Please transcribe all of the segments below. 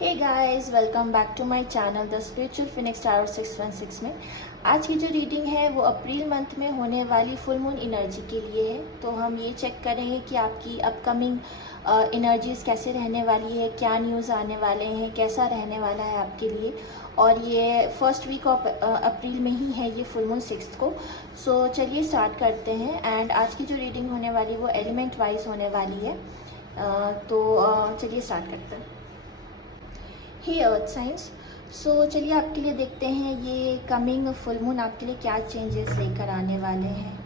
Hey guys, welcome back to my channel the spiritual phoenix tower 616 में। आज की जो रीडिंग है वो अप्रैल मंथ में होने वाली फुल मून एनर्जी के लिए है। तो हम ये चेक करेंगे कि आपकी अपकमिंग एनर्जीज कैसे रहने वाली है, क्या न्यूज़ आने वाले हैं, कैसा रहने वाला है आपके लिए। और ये फर्स्ट वीक ऑफ अप्रैल में ही है, ये फुल मून 6 को। सो चलिए स्टार्ट करते हैं। एंड आज की जो रीडिंग होने वाली वो एलिमेंट वाइज होने वाली है। चलिए स्टार्ट करते हैं। ही अर्थ साइंस। सो चलिए आपके लिए देखते हैं ये कमिंग फुल मून आपके लिए क्या चेंजेस लेकर आने वाले हैं।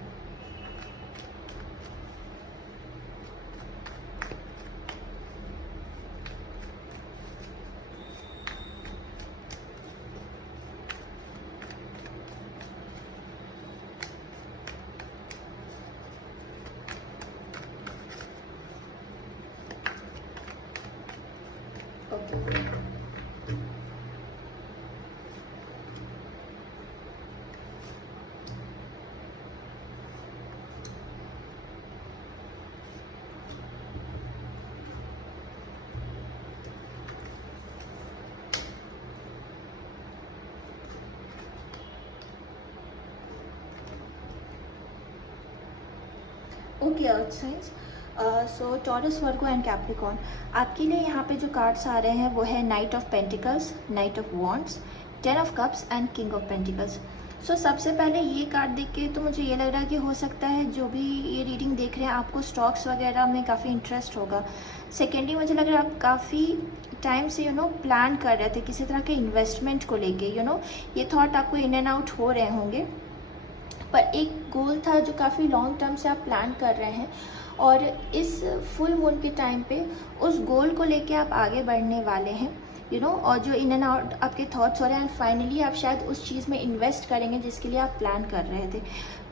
Okay, okay earth science. So taurus, Virgo and Capricorn, आपके लिए यहाँ पे जो कार्ड्स आ रहे हैं वो है knight of pentacles, knight of wands, 10 of cups and king of pentacles. So सबसे पहले ये कार्ड देख के तो मुझे ये लग रहा है कि हो सकता है जो भी ये रीडिंग देख रहे हैं आपको स्टॉक्स वगैरह में काफ़ी इंटरेस्ट होगा। सेकेंडली मुझे लग रहा है आप काफ़ी टाइम से प्लान कर रहे थे किसी तरह के इन्वेस्टमेंट को लेके। ये थॉट आपको इन एंड आउट हो रहे होंगे, पर एक गोल था जो काफ़ी लॉन्ग टर्म से आप प्लान कर रहे हैं। और इस फुल मून के टाइम पे उस गोल को लेके आप आगे बढ़ने वाले हैं। और जो इन एंड आउट आपके थॉट्स हो रहे हैं, फाइनली आप शायद उस चीज़ में इन्वेस्ट करेंगे जिसके लिए आप प्लान कर रहे थे।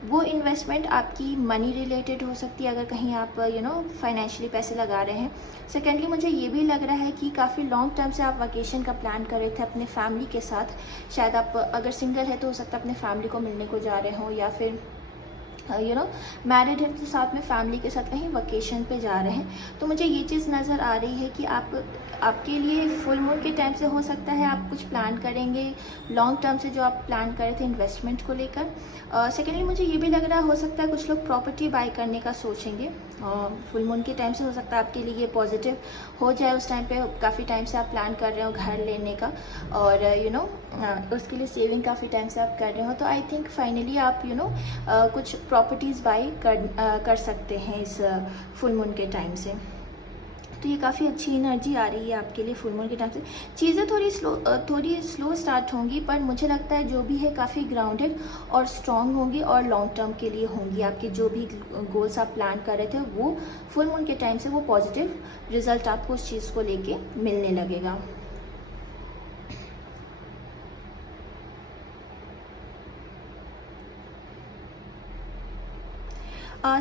वो इन्वेस्टमेंट आपकी मनी रिलेटेड हो सकती है, अगर कहीं आप फाइनेंशियली पैसे लगा रहे हैं। सेकेंडली मुझे ये भी लग रहा है कि काफ़ी लॉन्ग टर्म से आप वेकेशन का प्लान कर रहे थे अपने फैमिली के साथ। शायद आप अगर सिंगल है तो हो सकता है अपने फैमिली को मिलने को जा रहे हों, या फिर मैरिड है तो साथ में फैमिली के साथ कहीं वकेशन पे जा रहे हैं। तो मुझे ये चीज़ नज़र आ रही है कि आपके लिए फुल मून के टाइम से हो सकता है आप कुछ प्लान करेंगे लॉन्ग टर्म से, जो आप प्लान कर रहे थे इन्वेस्टमेंट को लेकर। सेकेंडली मुझे ये भी लग रहा हो सकता है कुछ लोग प्रॉपर्टी बाय करने का सोचेंगे। फुल मून के टाइम से हो सकता है आपके लिए ये पॉजिटिव हो जाए। उस टाइम पे काफ़ी टाइम से आप प्लान कर रहे हो घर लेने का, और उसके लिए सेविंग काफ़ी टाइम से आप कर रहे हो। तो आई थिंक फाइनली आप कुछ प्रॉपर्टीज़ बाई कर सकते हैं इस फुल मून के टाइम से। तो ये काफ़ी अच्छी एनर्जी आ रही है आपके लिए फुल मून के टाइम से। चीज़ें थोड़ी स्लो स्टार्ट होंगी, पर मुझे लगता है जो भी है काफ़ी ग्राउंडेड और स्ट्रॉन्ग होंगी और लॉन्ग टर्म के लिए होंगी। आपके जो भी गोल्स आप प्लान कर रहे थे वो फुल मून के टाइम से वो पॉजिटिव रिजल्ट आपको उस चीज़ को लेके मिलने लगेगा।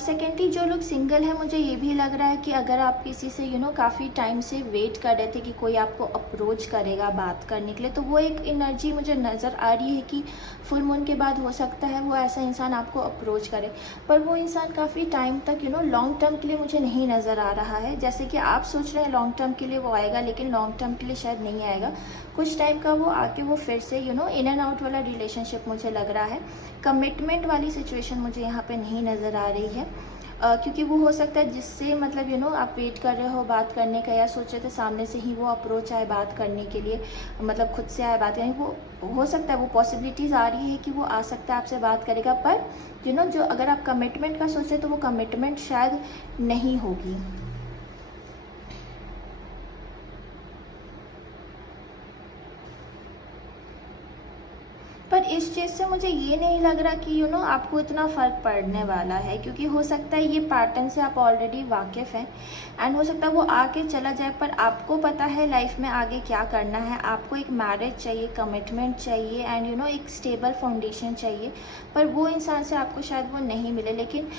सेकेंडली जो लोग सिंगल हैं, मुझे ये भी लग रहा है कि अगर आप किसी से काफ़ी टाइम से वेट कर रहे थे कि कोई आपको अप्रोच करेगा बात करने के लिए, तो वो एक एनर्जी मुझे नज़र आ रही है कि फुल मून के बाद हो सकता है वो ऐसा इंसान आपको अप्रोच करे। पर वो इंसान काफ़ी टाइम तक लॉन्ग टर्म के लिए मुझे नहीं नज़र आ रहा है। जैसे कि आप सोच रहे हैं लॉन्ग टर्म के लिए वो आएगा, लेकिन लॉन्ग टर्म के लिए शायद नहीं आएगा। कुछ टाइम का वो आके वो फिर से इन एंड आउट वाला रिलेशनशिप मुझे लग रहा है। कमिटमेंट वाली सिचुएशन मुझे यहाँ पे नहीं नज़र आ रही है। क्योंकि वो हो सकता है जिससे मतलब आप वेट कर रहे हो बात करने का, या सोच रहे थे सामने से ही वो अप्रोच आए बात करने के लिए, मतलब खुद से आए बात करने, वो हो सकता है वो पॉसिबिलिटीज़ आ रही है कि वो आ सकता है आपसे बात करेगा। पर जो अगर आप कमिटमेंट का सोचे तो वो कमिटमेंट शायद नहीं होगी। पर इस चीज़ से मुझे ये नहीं लग रहा कि आपको इतना फ़र्क पड़ने वाला है, क्योंकि हो सकता है ये पैटर्न से आप ऑलरेडी वाकिफ़ हैं, एंड हो सकता है वो आके चला जाए। पर आपको पता है लाइफ में आगे क्या करना है। आपको एक मैरिज चाहिए, कमिटमेंट चाहिए, एंड एक स्टेबल फाउंडेशन चाहिए। पर वो इंसान से आपको शायद वो नहीं मिले। लेकिन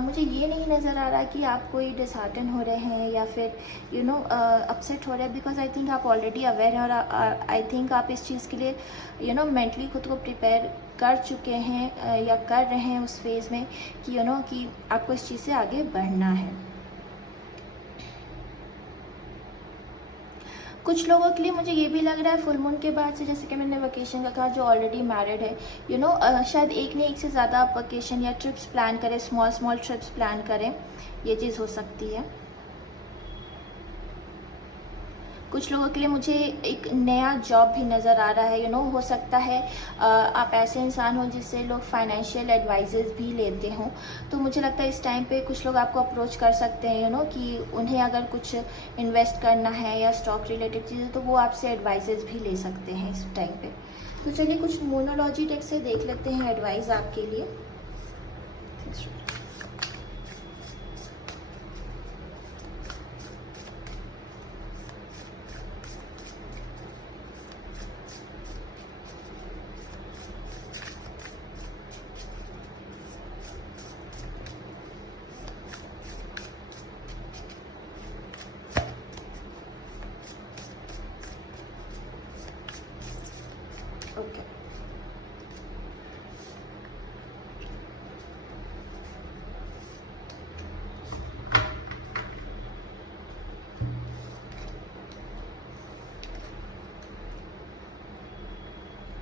मुझे ये नहीं नज़र आ रहा कि आप कोई डिसहार्टन हो रहे हैं या फिर अपसेट हो रहे हैं, बिकॉज आई थिंक आप ऑलरेडी अवेयर हैं। और आई थिंक आप इस चीज़ के लिए मेंटली खुद को प्रिपेयर कर चुके हैं या कर रहे हैं उस फेज़ में कि कि आपको इस चीज़ से आगे बढ़ना है। कुछ लोगों के लिए मुझे ये भी लग रहा है फुल मून के बाद से, जैसे कि मैंने वेकेशन का कहा, जो ऑलरेडी मैरिड है, शायद एक नहीं एक से ज़्यादा आप वेकेशन या ट्रिप्स प्लान करें, स्मॉल स्मॉल ट्रिप्स प्लान करें, ये चीज़ हो सकती है। कुछ लोगों के लिए मुझे एक नया जॉब भी नज़र आ रहा है। हो सकता है आप ऐसे इंसान हो जिससे लोग फाइनेंशियल एडवाइजेस भी लेते हों, तो मुझे लगता है इस टाइम पे कुछ लोग आपको अप्रोच कर सकते हैं कि उन्हें अगर कुछ इन्वेस्ट करना है या स्टॉक रिलेटेड चीज़ें, तो वो आपसे एडवाइजेस भी ले सकते हैं इस टाइम पे। तो चलिए कुछ मोनोलॉजी टेक्स्ट से देख लेते हैं एडवाइस आपके लिए। Okay,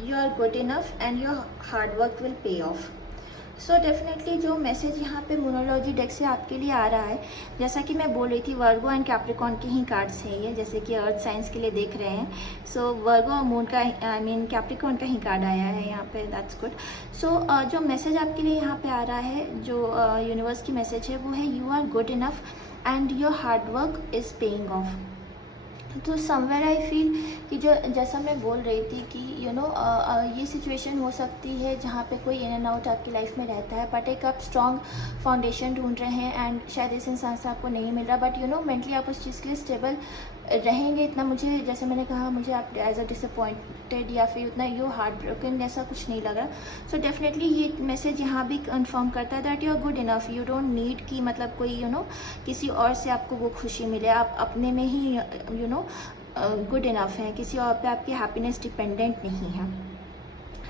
you are good enough and your hard work will pay off. So definitely जो मैसेज यहाँ पे मोनोलॉजी डेक से आपके लिए आ रहा है, जैसा कि मैं बोल रही थी, वर्गो एंड कैप्रिकॉर्न के ही कार्ड्स हैं ये, जैसे कि अर्थ साइंस के लिए देख रहे हैं। सो वर्गो और मून का, आई मीन कैप्रिकॉर्न का ही कार्ड आया है यहाँ पे, दैट्स गुड। सो जो मैसेज आपके लिए यहाँ पे आ रहा है, जो यूनिवर्स की मैसेज है, वो है you are good enough and your hard work is paying off. तो समवेयर आई फील कि जो जैसा मैं बोल रही थी कि ये सिचुएशन हो सकती है जहाँ पे कोई इन एंड आउट आपकी लाइफ में रहता है, बट एक आप स्ट्रॉन्ग फाउंडेशन ढूंढ रहे हैं एंड शायद इस इंसान से आपको नहीं मिल रहा, बट मेंटली आप उस चीज़ के लिए स्टेबल रहेंगे। इतना मुझे, जैसे मैंने कहा, मुझे आप एज अ डिसअपॉइंटेड या फिर उतना यू हार्ट ब्रोकन ऐसा कुछ नहीं लग रहा। सो डेफिनेटली ये मैसेज यहाँ भी कंफर्म करता है that you are good enough. You don't need कि मतलब कोई किसी और से आपको वो खुशी मिले, आप अपने में ही गुड इनफ हैं, किसी और पे आपकी हैप्पीनेस डिपेंडेंट नहीं है।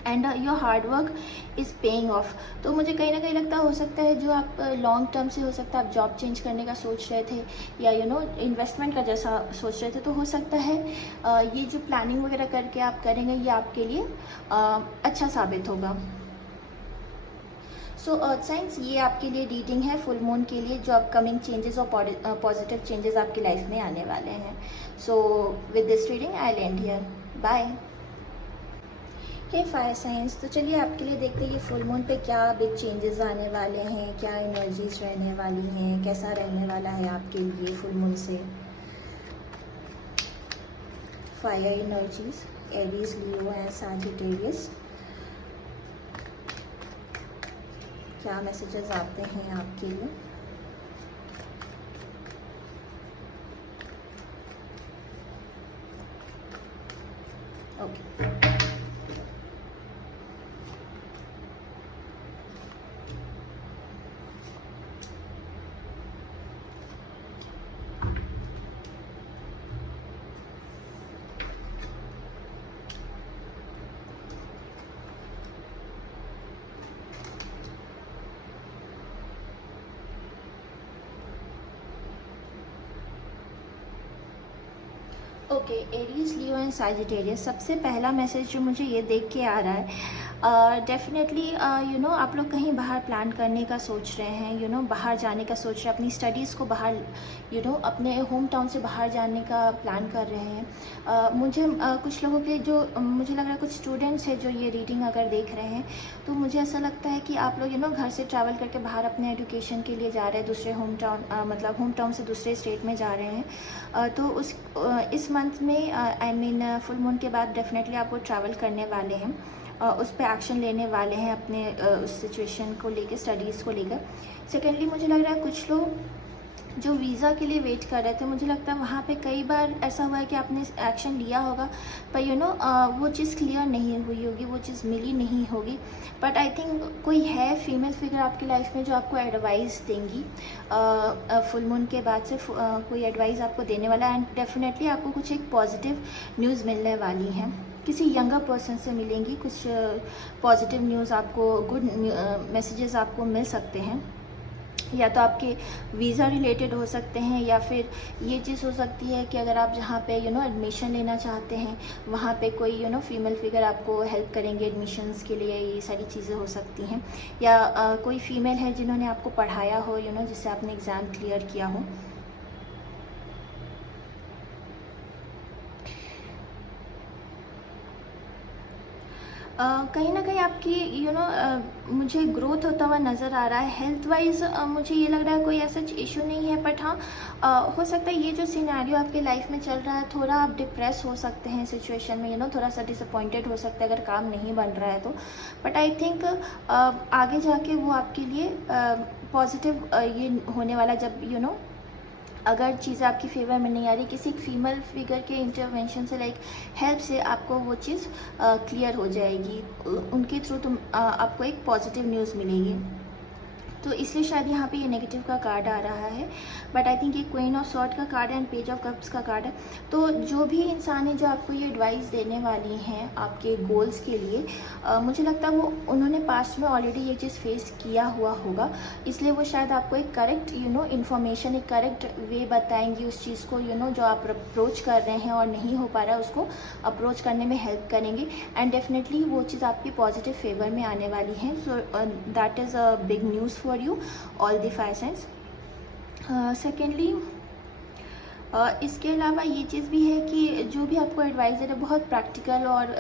And your hard work is paying off. तो मुझे कहीं ना कहीं लगता हो सकता है जो आप लॉन्ग टर्म से, हो सकता है आप जॉब चेंज करने का सोच रहे थे या इन्वेस्टमेंट का जैसा सोच रहे थे, तो हो सकता है ये जो प्लानिंग वगैरह करके आप करेंगे ये आपके लिए अच्छा साबित होगा। सो अर्थ साइंस, ये आपके लिए रीडिंग है फुल मून के लिए, जो अपकमिंग चेंजेस और पॉजिटिव चेंजेस आपकी लाइफ में आने वाले हैं। So with this reading I end here, bye. Hey fire साइंस, तो चलिए आपके लिए देखते हैं ये फुल मून पे क्या बिग चेंजेस आने वाले हैं, क्या एनर्जीज रहने वाली हैं, कैसा रहने वाला है आपके लिए फुल मून से। Fire energies, Aries, Leo and Sagittarius, क्या मैसेजेस आते हैं आपके लिए। Okay, okay, Aries, Leo and Sagittarius. सबसे पहला मैसेज जो मुझे ये देख के आ रहा है, डेफिनेटली आप लोग कहीं बाहर प्लान करने का सोच रहे हैं, बाहर जाने का सोच रहे हैं, अपनी स्टडीज़ को बाहर अपने होम टाउन से बाहर जाने का प्लान कर रहे हैं। मुझे कुछ लोगों के जो मुझे लग रहा है कुछ स्टूडेंट्स हैं जो ये रीडिंग अगर देख रहे हैं, तो मुझे ऐसा लगता है कि आप लोग घर से ट्रैवल करके बाहर अपने एजुकेशन के लिए जा रहे हैं, दूसरे होम टाउन, मतलब होम टाउन से दूसरे स्टेट में जा रहे हैं। तो इस मंथ में, आई मीन फुल मून के बाद डेफिनेटली आप वो ट्रैवल करने वाले हैं, उस पर एक्शन लेने वाले हैं अपने उस सिचुएशन को लेकर, स्टडीज़ को लेकर। सेकेंडली मुझे लग रहा है कुछ लोग जो वीज़ा के लिए वेट कर रहे थे, मुझे लगता है वहाँ पे कई बार ऐसा हुआ है कि आपने एक्शन लिया होगा, पर वो चीज़ क्लियर नहीं हुई होगी, वो चीज़ मिली नहीं होगी। बट आई थिंक कोई है फीमेल फिगर आपकी लाइफ में जो आपको एडवाइस देंगी फुल मून के बाद से, कोई एडवाइस आपको देने वाला है, एंड डेफिनेटली आपको कुछ एक पॉजिटिव न्यूज़ मिलने वाली है, किसी यंगर पर्सन से मिलेंगी, कुछ पॉजिटिव न्यूज़ आपको, गुड मैसेजेस आपको मिल सकते हैं। या तो आपके वीज़ा रिलेटेड हो सकते हैं, या फिर ये चीज़ हो सकती है कि अगर आप जहाँ पे एडमिशन लेना चाहते हैं वहाँ पे कोई फीमेल फिगर आपको हेल्प करेंगे एडमिशन्स के लिए, ये सारी चीज़ें हो सकती हैं। या कोई फीमेल है जिन्होंने आपको पढ़ाया हो, जिससे आपने एग्ज़ाम क्लियर किया हो। कहीं न कहीं आपकी मुझे ग्रोथ होता हुआ नज़र आ रहा है। हेल्थ वाइज़ मुझे ये लग रहा है कोई ऐसा इश्यू नहीं है, बट हाँ हो सकता है ये जो सिनेरियो आपके लाइफ में चल रहा है, थोड़ा आप डिप्रेस हो सकते हैं सिचुएशन में, थोड़ा सा डिसअपॉइंटेड हो सकते हैं अगर काम नहीं बन रहा है तो। बट आई थिंक आगे जाके वो आपके लिए पॉजिटिव ये होने वाला, जब अगर चीज़ें आपकी फेवर में नहीं आ रही, किसी फीमेल फिगर के इंटरवेंशन से, लाइक हेल्प से, आपको वो चीज़ क्लियर हो जाएगी। उनके थ्रू आपको एक पॉजिटिव न्यूज़ मिलेगी। तो इसलिए शायद यहाँ पे ये नेगेटिव का कार्ड आ रहा है। बट आई थिंक ये क्वीन ऑफ सॉर्ड का कार्ड है एंड पेज ऑफ कप्स का कार्ड है। तो जो भी इंसान है जो आपको ये एडवाइस देने वाली हैं आपके गोल्स के लिए, मुझे लगता है वो उन्होंने पास्ट में ऑलरेडी ये चीज़ फेस किया हुआ होगा, इसलिए वो शायद आपको एक करेक्ट इन्फॉर्मेशन, एक करेक्ट वे बताएंगी उस चीज़ को, जो आप अप्रोच कर रहे हैं और नहीं हो पा रहा है उसको अप्रोच करने में हेल्प करेंगे। एंड डेफिनेटली वो चीज़ आपकी पॉजिटिव फेवर में आने वाली है। So that is a big news for you, all the 5 signs. Secondly, इसके अलावा ये चीज़ भी है कि जो भी आपको एडवाइज़र है बहुत प्रैक्टिकल और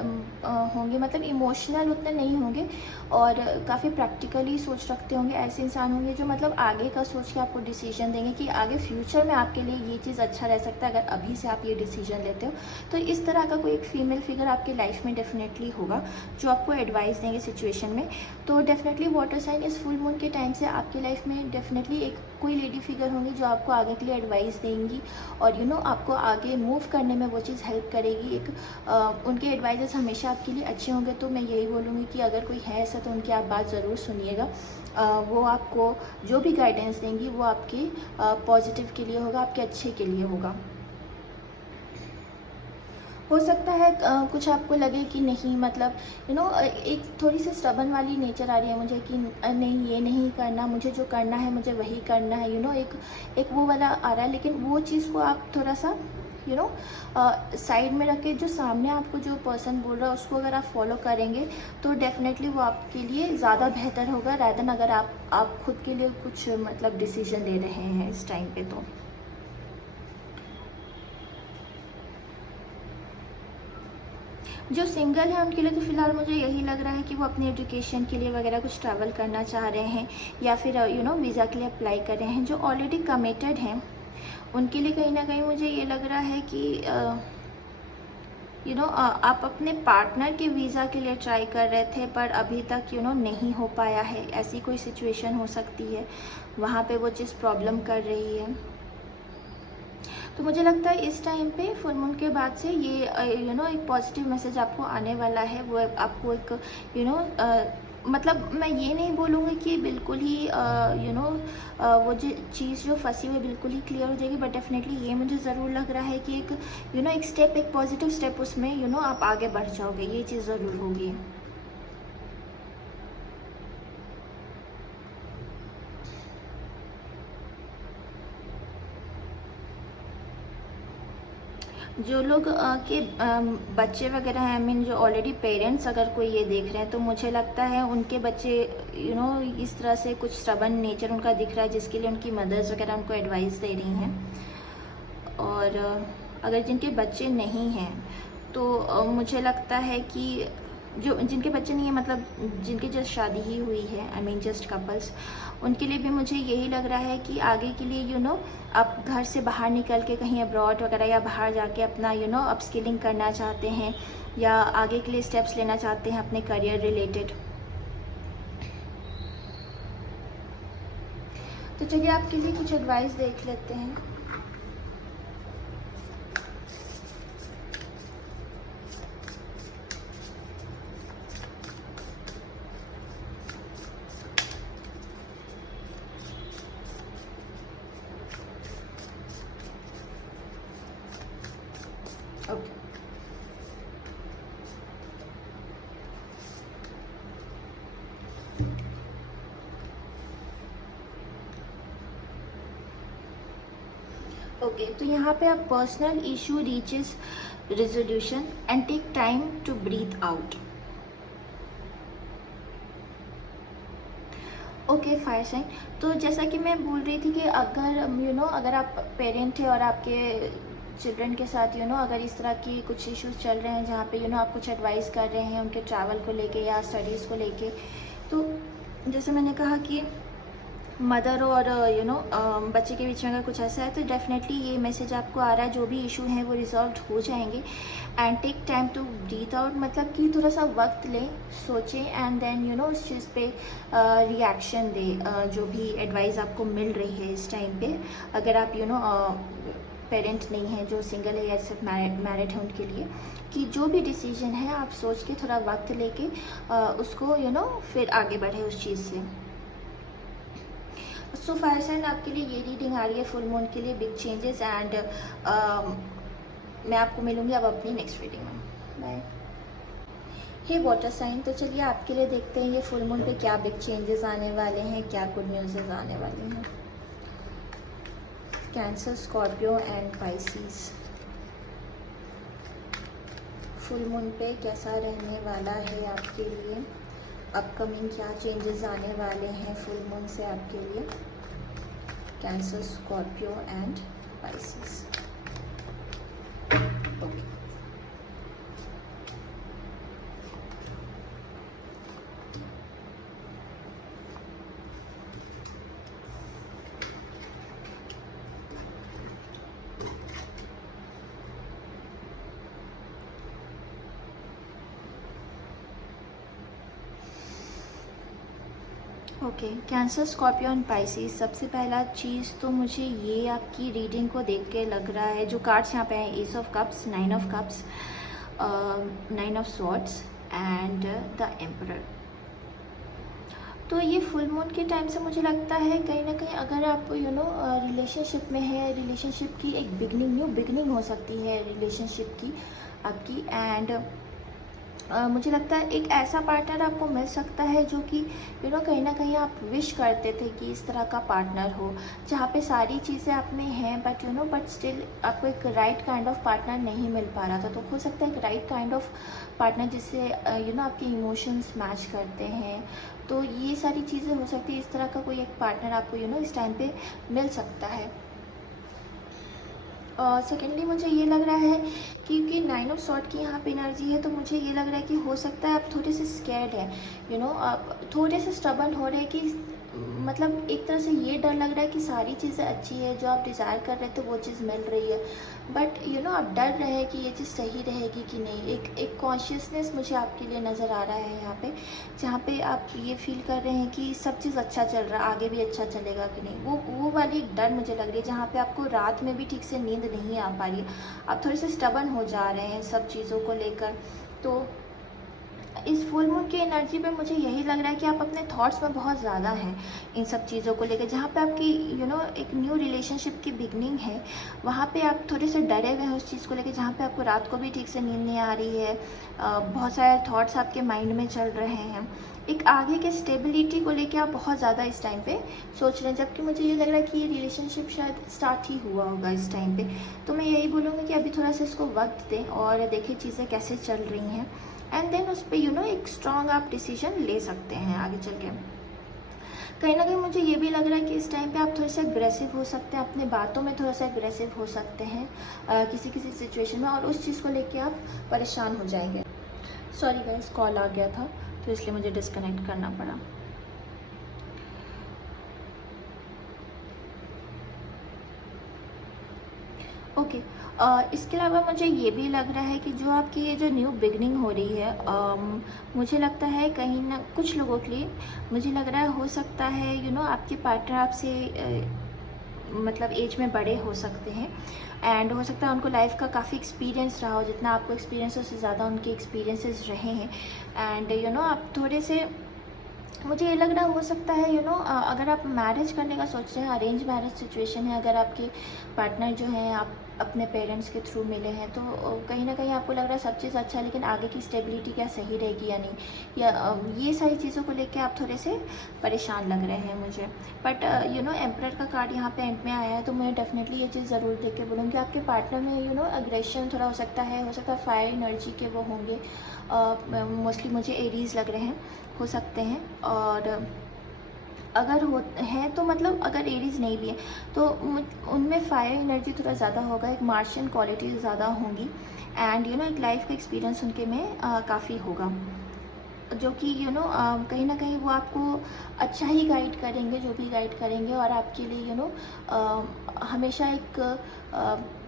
होंगे, मतलब इमोशनल उतने नहीं होंगे और काफ़ी प्रैक्टिकली सोच रखते होंगे। ऐसे इंसान होंगे जो मतलब आगे का सोच के आपको डिसीजन देंगे कि आगे फ्यूचर में आपके लिए ये चीज़ अच्छा रह सकता है अगर अभी से आप ये डिसीजन लेते हो। तो इस तरह का कोई एक फीमेल फिगर आपके लाइफ में डेफिनेटली होगा जो आपको एडवाइस देंगे सिचुएशन में। तो डेफिनेटली वाटर साइन इस फुल मून के टाइम से आपके लाइफ में डेफिनेटली एक कोई लेडी फिगर होंगी जो आपको आगे के लिए एडवाइस देंगी और आपको आगे मूव करने में वो चीज़ हेल्प करेगी। एक उनके एडवाइजेस हमेशा आपके लिए अच्छे होंगे। तो मैं यही बोलूँगी कि अगर कोई है ऐसा तो उनकी आप बात ज़रूर सुनिएगा। वो आपको जो भी गाइडेंस देंगी वो आपके पॉजिटिव के लिए होगा, आपके अच्छे के लिए होगा। हो सकता है कुछ आपको लगे कि नहीं, मतलब एक थोड़ी सी स्टबन वाली नेचर आ रही है मुझे कि नहीं ये नहीं करना, मुझे जो करना है मुझे वही करना है, एक वो वाला आ रहा है। लेकिन वो चीज़ को आप थोड़ा सा साइड में रख के जो सामने आपको जो पर्सन बोल रहा है उसको अगर आप फॉलो करेंगे तो डेफिनेटली वो आपके लिए ज़्यादा बेहतर होगा रादर देन अगर आप खुद के लिए कुछ मतलब डिसीजन ले रहे हैं इस टाइम पे। तो जो सिंगल है उनके लिए तो फ़िलहाल मुझे यही लग रहा है कि वो अपनी एजुकेशन के लिए वगैरह कुछ ट्रैवल करना चाह रहे हैं या फिर वीज़ा के लिए अप्लाई कर रहे हैं। जो ऑलरेडी कमिटेड हैं उनके लिए कहीं ना कहीं मुझे ये लग रहा है कि आप अपने पार्टनर के वीज़ा के लिए ट्राई कर रहे थे पर अभी तक नहीं हो पाया है, ऐसी कोई सिचुएशन हो सकती है, वहाँ पे वो चीज़ प्रॉब्लम कर रही है। तो मुझे लगता है इस टाइम पे फुल मून के बाद से ये एक पॉजिटिव मैसेज आपको आने वाला है। वो आपको एक मतलब मैं ये नहीं बोलूँगी कि बिल्कुल ही वो जो चीज़ जो फंसी हुई बिल्कुल ही क्लियर हो जाएगी, बट डेफिनेटली ये मुझे ज़रूर लग रहा है कि एक एक स्टेप, एक पॉजिटिव स्टेप उसमें आप आगे बढ़ जाओगे, ये चीज़ ज़रूर होगी। जो लोग के बच्चे वगैरह हैं, आई मीन जो ऑलरेडी पेरेंट्स अगर कोई ये देख रहे हैं तो मुझे लगता है उनके बच्चे इस तरह से कुछ स्टबन नेचर उनका दिख रहा है जिसके लिए उनकी मदर्स वगैरह उनको एडवाइस दे रही हैं। और अगर जिनके बच्चे नहीं हैं तो मुझे लगता है कि जिनके बच्चे नहीं है, मतलब जिनकी जस्ट शादी ही हुई है, आई मीन जस्ट कपल्स, उनके लिए भी मुझे यही लग रहा है कि आगे के लिए आप घर से बाहर निकल के कहीं अब्रॉड वगैरह या बाहर जाके अपना अपस्किलिंग करना चाहते हैं या आगे के लिए स्टेप्स लेना चाहते हैं अपने करियर रिलेटेड। तो चलिए आपके लिए कुछ एडवाइस देख लेते हैं। ओके, ओके, तो यहाँ पे आप personal issue reaches resolution and take time to breathe out. Okay, fire sign. तो जैसा कि मैं बोल रही थी कि अगर अगर आप पेरेंट हैं और आपके चिल्ड्रन के साथ अगर इस तरह की कुछ इश्यूज चल रहे हैं जहाँ पे आप कुछ एडवाइस कर रहे हैं उनके ट्रैवल को लेके या स्टडीज़ को लेके, तो जैसे मैंने कहा कि मदर और बच्चे के बीच में अगर कुछ ऐसा है तो डेफिनेटली ये मैसेज आपको आ रहा है, जो भी इशू हैं वो रिजॉल्व हो जाएंगे। And take time to breathe out, मतलब कि थोड़ा सा वक्त लें, सोचें एंड देन उस चीज़ पे रिएक्शन दें जो भी एडवाइस आपको मिल रही है इस टाइम पे। अगर आप पेरेंट नहीं है, जो सिंगल है या सिर्फ मैरिड है, उनके लिए कि जो भी डिसीजन है आप सोच के थोड़ा वक्त लेके उसको फिर आगे बढ़े उस चीज़ से। सो फायर साइन, आपके लिए ये रीडिंग आ रही है फुल मून के लिए, बिग चेंजेस। एंड मैं आपको मिलूंगी अब अपनी नेक्स्ट रीडिंग में। बाय। हे वाटर साइन, तो चलिए आपके लिए देखते हैं ये फुल मून पे क्या बिग चेंजेस आने वाले हैं, क्या गुड न्यूज़ आने वाली हैं। Cancer, Scorpio and Pisces, full moon पे कैसा रहने वाला है आपके लिए, अपकमिंग क्या चेंजेस आने वाले हैं फुल मून से आपके लिए। Cancer, Scorpio and Pisces. Okay, okay, cancer, Scorpio and Pisces. सबसे पहला चीज़ तो मुझे ये आपकी रीडिंग को देख के लग रहा है, जो कार्ड्स यहाँ पे हैं, S of cups, nine of cups, nine of swords and the emperor. तो ये फुल मून के टाइम से मुझे लगता है कहीं ना कहीं अगर आप रिलेशनशिप में है, रिलेशनशिप की एक बिगनिंग, न्यू बिगनिंग हो सकती है रिलेशनशिप की आपकी। एंड मुझे लगता है एक ऐसा पार्टनर आपको मिल सकता है जो कि कहीं ना कहीं आप विश करते थे कि इस तरह का पार्टनर हो, जहाँ पे सारी चीज़ें आप में हैं, बट स्टिल आपको एक राइट काइंड ऑफ पार्टनर नहीं मिल पा रहा था। तो हो सकता है एक राइट काइंड ऑफ पार्टनर जिससे आपके इमोशंस मैच करते हैं। तो ये सारी चीज़ें हो सकती है, इस तरह का कोई एक पार्टनर आपको इस टाइम पे मिल सकता है। सेकेंडली मुझे ये लग रहा है क्योंकि नाइन ऑफ सॉर्ड की यहाँ पे एनर्जी है, तो मुझे ये लग रहा है कि हो सकता है आप थोड़े से स्कैर्ड हैं, आप थोड़े से स्टबर्न हो रहे हैं कि मतलब एक तरह से ये डर लग रहा है कि सारी चीज़ें अच्छी है, जो आप डिज़ायर कर रहे थे वो चीज़ मिल रही है, बट आप डर रहे हैं कि ये चीज़ सही रहेगी कि नहीं। एक कॉन्शियसनेस मुझे आपके लिए नज़र आ रहा है यहाँ पे, जहाँ पे आप ये फील कर रहे हैं कि सब चीज़ अच्छा चल रहा है, आगे भी अच्छा चलेगा कि नहीं। वो वाली एक डर मुझे लग रही है, जहाँ पे आपको रात में भी ठीक से नींद नहीं आ पा रही है, आप थोड़े से स्टबर्न हो जा रहे हैं सब चीज़ों को लेकर। तो इस फुल मून की एनर्जी पे मुझे यही लग रहा है कि आप अपने थॉट्स में बहुत ज़्यादा हैं इन सब चीज़ों को लेकर। जहाँ पे आपकी एक न्यू रिलेशनशिप की बिगनिंग है, वहाँ पे आप थोड़े से डरे हुए हैं उस चीज़ को लेकर, जहाँ पे आपको रात को भी ठीक से नींद नहीं आ रही है, बहुत सारे थॉट्स आपके माइंड में चल रहे हैं। एक आगे के स्टेबिलिटी को लेके आप बहुत ज़्यादा इस टाइम पे सोच रहे हैं, जबकि मुझे ये लग रहा है कि ये रिलेशनशिप शायद स्टार्ट ही हुआ होगा इस टाइम पे। तो मैं यही बोलूँगी कि अभी थोड़ा सा इसको वक्त दें और देखें चीज़ें कैसे चल रही हैं, एंड देन उस पर एक स्ट्रॉन्ग आप डिसीजन ले सकते हैं आगे चल के। कहीं ना कहीं मुझे ये भी लग रहा है कि इस टाइम पे आप थोड़े से अग्रेसिव हो सकते हैं, अपने बातों में थोड़ा सा अग्रेसिव हो सकते हैं किसी किसी सिचुएशन में, और उस चीज़ को लेके आप परेशान हो जाएंगे। सॉरी गाइस, कॉल आ गया था तो इसलिए मुझे डिस्कनेक्ट करना पड़ा। ओके, इसके अलावा मुझे ये भी लग रहा है कि जो आपकी ये जो न्यू बिगनिंग हो रही है, मुझे लगता है कहीं ना कुछ लोगों के लिए मुझे लग रहा है हो सकता है आपके पार्टनर आपसे मतलब एज में बड़े हो सकते हैं, एंड हो सकता है उनको लाइफ का काफ़ी एक्सपीरियंस रहा हो, जितना आपको एक्सपीरियंस है उससे ज़्यादा उनके एक्सपीरियंसेस रहे हैं। एंड आप थोड़े से, मुझे ये लग रहा हो सकता है अगर आप मैरिज करने का सोच रहे हैं, अरेंज मैरिज सिचुएशन है, अगर आपके पार्टनर जो हैं आप अपने पेरेंट्स के थ्रू मिले हैं, तो कहीं ना कहीं आपको लग रहा है सब चीज़ अच्छा है, लेकिन आगे की स्टेबिलिटी क्या सही रहेगी या नहीं, या ये सारी चीज़ों को लेके आप थोड़े से परेशान लग रहे हैं मुझे। बट एम्परर का कार्ड यहाँ पे एंड में आया है, तो मैं डेफिनेटली ये चीज़ ज़रूर देख के बोलूँगी आपके पार्टनर में अग्रेशन थोड़ा हो सकता है फायर एनर्जी के वो होंगे। मोस्टली मुझे एरीज लग रहे हैं, हो सकते हैं। और अगर हो है तो मतलब अगर एरीज नहीं भी है तो उनमें फायर एनर्जी थोड़ा ज़्यादा होगा, एक मार्शियन क्वालिटी ज़्यादा होंगी, एंड एक लाइफ का एक्सपीरियंस उनके में काफ़ी होगा, जो कि कहीं ना कहीं वो आपको अच्छा ही गाइड करेंगे, जो भी गाइड करेंगे, और आपके लिए हमेशा एक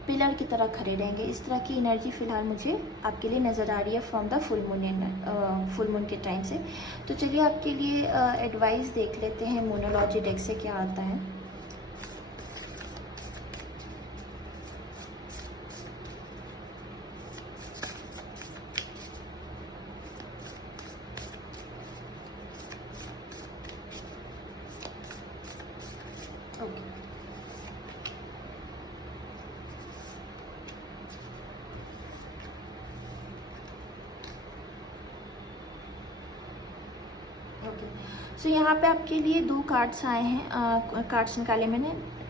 पिलर की तरह खड़े रहेंगे। इस तरह की एनर्जी फ़िलहाल मुझे आपके लिए नज़र आ रही है फ्रॉम द फुल मून के टाइम से। तो चलिए आपके लिए एडवाइस देख लेते हैं मोनोलॉजी डेक से क्या आता है। Okay, okay. सो यहाँ पे आपके लिए 2 कार्ड्स आए हैं, कार्ड्स निकाले मैंने।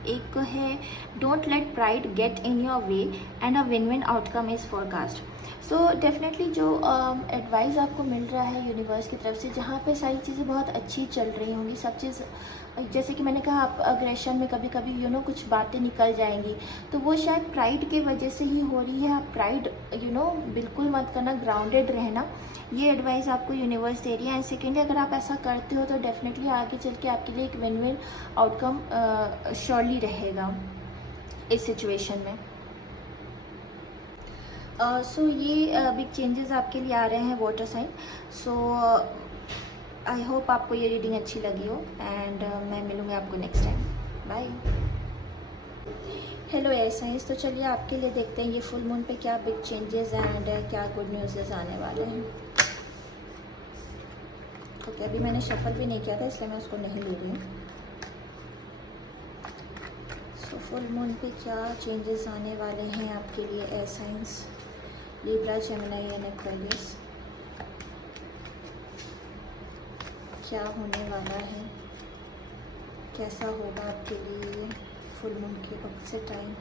एक है don't let pride get in your way and a win win outcome is forecast. So definitely जो एडवाइस आपको मिल रहा है यूनिवर्स की तरफ से, जहाँ पे सारी चीज़ें बहुत अच्छी चल रही होंगी, सब चीज़ जैसे कि मैंने कहा, आप अग्रेशन में कभी कभी कुछ बातें निकल जाएंगी, तो वो शायद प्राइड के वजह से ही हो रही है। आप प्राइड बिल्कुल मत करना, ग्राउंडेड रहना, ये एडवाइस आपको यूनिवर्स दे रही है। एंड सेकेंडली, अगर आप ऐसा करते हो तो डेफिनेटली आगे चल के आपके लिए एक विन विन आउटकम श्योरली रहेगा इस सिचुएशन में। सो ये बिग चेंजेस आपके लिए आ रहे हैं water sign. So I hope आपको ये रीडिंग अच्छी लगी हो, एंड मैं मिलूँगी आपको next time. Bye. Hello air साइंस, तो चलिए आपके लिए देखते हैं ये फुल मून पे क्या बिग चेंजेस एंड क्या गुड न्यूज़ आने वाले हैं। ओके, अभी मैंने शफल भी नहीं किया था, इसलिए मैं उसको नहीं ले रही हूँ। सो फुल मून पे क्या चेंजेस आने वाले हैं आपके लिए air signs, Libra, Gemini and Aquarius. क्या होने वाला है, कैसा होगा आपके लिए फुल मून के वक्त से टाइम,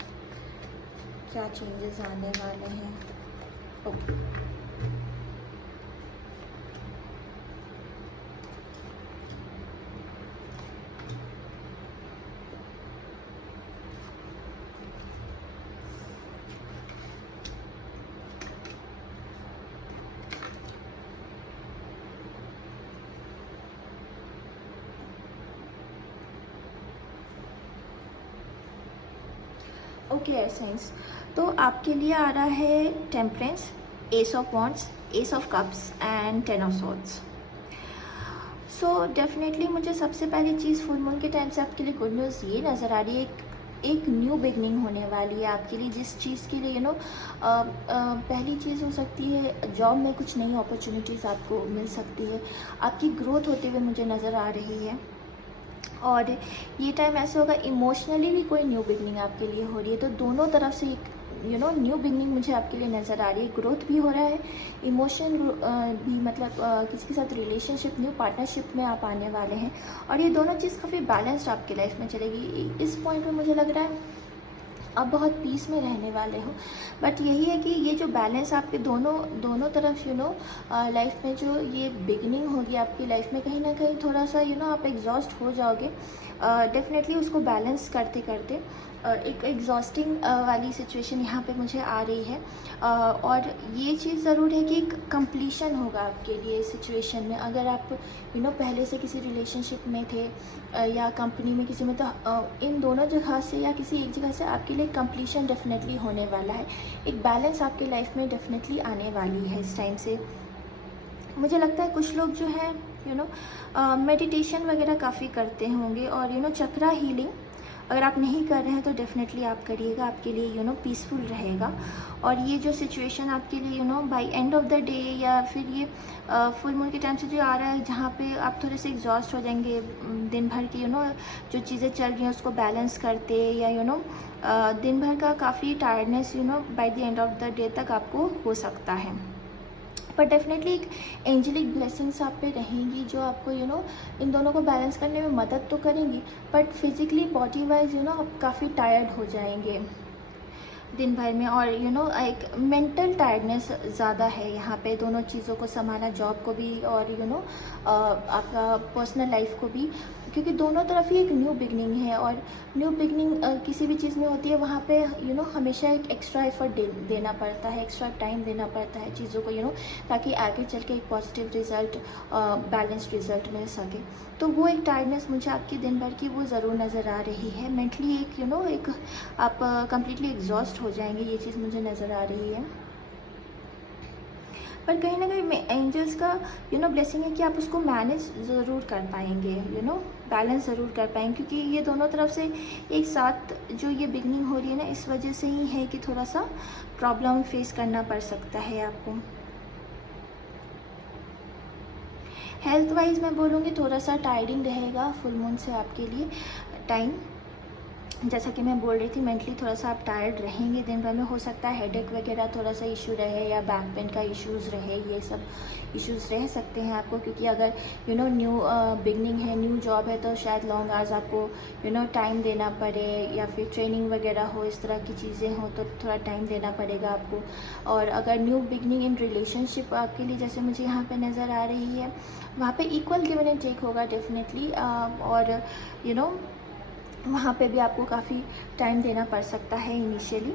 क्या चेंजेस आने वाले हैं। ओके, ओके एयर साइंस, तो आपके लिए आ रहा है temperance, S of wands, S of cups and 10 of swords. So definitely मुझे सबसे पहली चीज़ फुल मून के टाइम से आपके लिए गुड न्यूज़ ये नज़र आ रही है, एक न्यू बिगनिंग होने वाली है आपके लिए, जिस चीज़ के लिए पहली चीज़ हो सकती है जॉब में कुछ नई अपॉर्चुनिटीज़ आपको मिल सकती है, आपकी ग्रोथ होते हुए मुझे नज़र आ रही है। और ये टाइम ऐसा होगा इमोशनली भी कोई न्यू बिगनिंग आपके लिए हो रही है, तो दोनों तरफ से एक न्यू बिगनिंग मुझे आपके लिए नज़र आ रही है। ग्रोथ भी हो रहा है, इमोशन भी, मतलब किसी के साथ रिलेशनशिप, न्यू पार्टनरशिप में आप आने वाले हैं, और ये दोनों चीज़ काफ़ी बैलेंस्ड आपकी लाइफ में चलेगी। इस पॉइंट पे मुझे लग रहा है आप बहुत पीस में रहने वाले हो। बट यही है कि ये जो बैलेंस आपके दोनों तरफ लाइफ में जो ये बिगनिंग होगी आपकी लाइफ में, कहीं ना कहीं थोड़ा सा आप एग्जॉस्ट हो जाओगे डेफिनेटली उसको बैलेंस करते करते। एक एग्जॉस्टिंग वाली सिचुएशन यहाँ पे मुझे आ रही है, और ये चीज़ ज़रूर है कि एक कंप्लीशन होगा आपके लिए इस सिचुएशन में। अगर आप पहले से किसी रिलेशनशिप में थे या कंपनी में किसी में, तो इन दोनों जगह से या किसी एक जगह से आपके लिए कंप्लीशन डेफिनेटली होने वाला है। एक बैलेंस आपके लाइफ में डेफिनेटली आने वाली है इस टाइम से। मुझे लगता है कुछ लोग जो हैं मेडिटेशन वगैरह काफ़ी करते होंगे, और चक्रा हीलिंग अगर आप नहीं कर रहे हैं तो डेफिनेटली आप करिएगा, आपके लिए पीसफुल रहेगा। और ये जो सिचुएशन आपके लिए by end of the day या फिर ये फुल मून के टाइम से जो आ रहा है, जहाँ पे आप थोड़े से एग्जॉस्ट हो जाएंगे दिन भर की जो चीज़ें चल रही हैं उसको बैलेंस करते, या दिन भर का काफ़ी tiredness by the end of the day तक आपको हो सकता है। पर डेफिनेटली एक एंजलिक ब्लेसिंग्स आप पे रहेंगी जो आपको इन दोनों को बैलेंस करने में मदद तो करेंगी, बट फिजिकली बॉडी वाइज आप काफ़ी टायर्ड हो जाएंगे दिन भर में। और एक मेंटल टायर्डनेस ज़्यादा है यहाँ पे, दोनों चीज़ों को संभालना, जॉब को भी और आपका पर्सनल लाइफ को भी, क्योंकि दोनों तरफ ही एक न्यू बिगनिंग है। और न्यू बिगनिंग किसी भी चीज़ में होती है, वहाँ पे हमेशा एक एक्स्ट्रा एफर्ट देना पड़ता है, एक्स्ट्रा टाइम देना पड़ता है चीज़ों को ताकि आगे चल के एक पॉजिटिव रिजल्ट, बैलेंस्ड रिजल्ट मिल सके। तो वो एक टायर्डनेस मुझे आपकी दिन भर की वो ज़रूर नज़र आ रही है। मेंटली एक आप कम्प्लीटली एग्जॉस्ट हो जाएंगे, ये चीज़ मुझे नज़र आ रही है। पर कहीं ना कहीं एंजल्स का ब्लेसिंग है कि आप उसको मैनेज ज़रूर कर पाएंगे, बैलेंस ज़रूर कर पाएंगे, क्योंकि ये दोनों तरफ से एक साथ जो ये बिगनिंग हो रही है ना, इस वजह से ही है कि थोड़ा सा प्रॉब्लम फेस करना पड़ सकता है आपको। हेल्थ वाइज मैं बोलूँगी थोड़ा सा टायरिंग रहेगा फुल मून से आपके लिए टाइम। जैसा कि मैं बोल रही थी, मेंटली थोड़ा सा आप टायर्ड रहेंगे दिन भर में। हो सकता है हेडेक वगैरह थोड़ा सा इशू रहे, या बैक पेन का इश्यूज़ रहे, ये सब इश्यूज़ रह सकते हैं आपको, क्योंकि अगर न्यू बिगनिंग है, न्यू जॉब है, तो शायद लॉन्ग आवर्स आपको टाइम देना पड़े, या फिर ट्रेनिंग वगैरह हो, इस तरह की चीज़ें हो तो थोड़ा टाइम देना पड़ेगा आपको। और अगर न्यू बिगनिंग इन रिलेशनशिप आपके लिए, जैसे मुझे यहाँ पर नज़र आ रही है, वहाँ पर इक्वल गिवन एंड टेक होगा डेफिनेटली। और वहाँ पे भी आपको काफ़ी टाइम देना पड़ सकता है इनिशियली।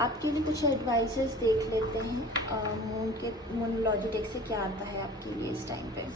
आपके लिए कुछ एडवाइसेस देख लेते हैं मून लॉजिटेक से क्या आता है आपके लिए इस टाइम पे।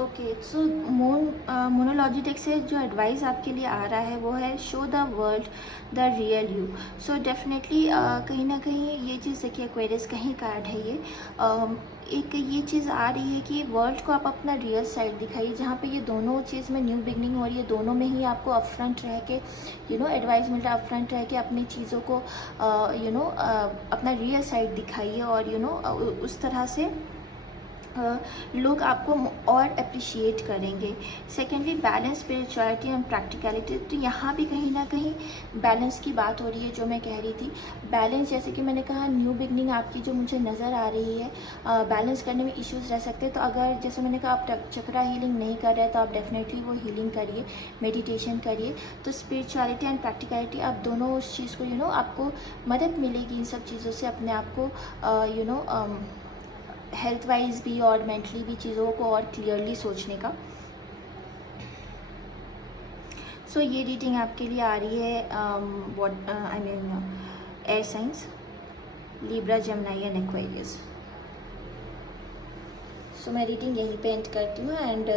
ओके, सो मोनोलॉजिटेक से जो एडवाइस आपके लिए आ रहा है वो है show the world the real you. So definitely कहीं ना कहीं ये चीज़ देखिए, एक्वेरियस का ही कार्ड है ये। एक ये चीज़ आ रही है कि वर्ल्ड को आप अपना रियल साइड दिखाइए, जहाँ पे ये दोनों चीज़ में न्यू बिगनिंग हो रही है, दोनों में ही आपको अपफ्रंट रह के एडवाइस मिल रहा है, अपफ्रंट रह के अपनी चीज़ों को अपना रियल साइड दिखाइए, और उस तरह से लोग आपको और अप्रिशिएट करेंगे। Secondly, balance, spirituality and practicality. तो यहाँ भी कहीं ना कहीं बैलेंस की बात हो रही है, जो मैं कह रही थी। बैलेंस, जैसे कि मैंने कहा, न्यू बिगनिंग आपकी जो मुझे नज़र आ रही है, बैलेंस करने में इश्यूज़ रह सकते हैं। तो अगर जैसे मैंने कहा आप चक्रा हीलिंग नहीं कर रहे हैं, तो आप डेफिनेटली वो हीलिंग करिए, मेडिटेशन करिए। तो स्पिरिचुअलिटी एंड प्रैक्टिकलिटी, आप दोनों उस चीज़ को आपको मदद मिलेगी इन सब चीज़ों से, अपने आप को हेल्थ वाइज भी और मेंटली भी चीज़ों को और क्लियरली सोचने का। सो ये रीडिंग आपके लिए आ रही है air signs, Libra, Gemini and Aquarius. So मैं रीडिंग यहीं पे एंड करती हूँ, एंड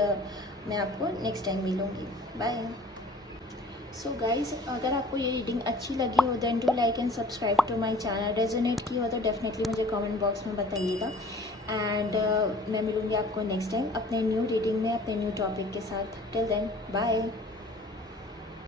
मैं आपको नेक्स्ट टाइम मिलूँगी। बाय। सो गाइज़, अगर आपको ये रीडिंग अच्छी लगी हो then do like and subscribe to my channel. Resonate की हो तो डेफिनेटली मुझे कमेंट बॉक्स में बताइएगा, एंड मैं मिलूँगी आपको नेक्स्ट टाइम अपने न्यू रीडिंग में, अपने न्यू टॉपिक के साथ। Till then, bye.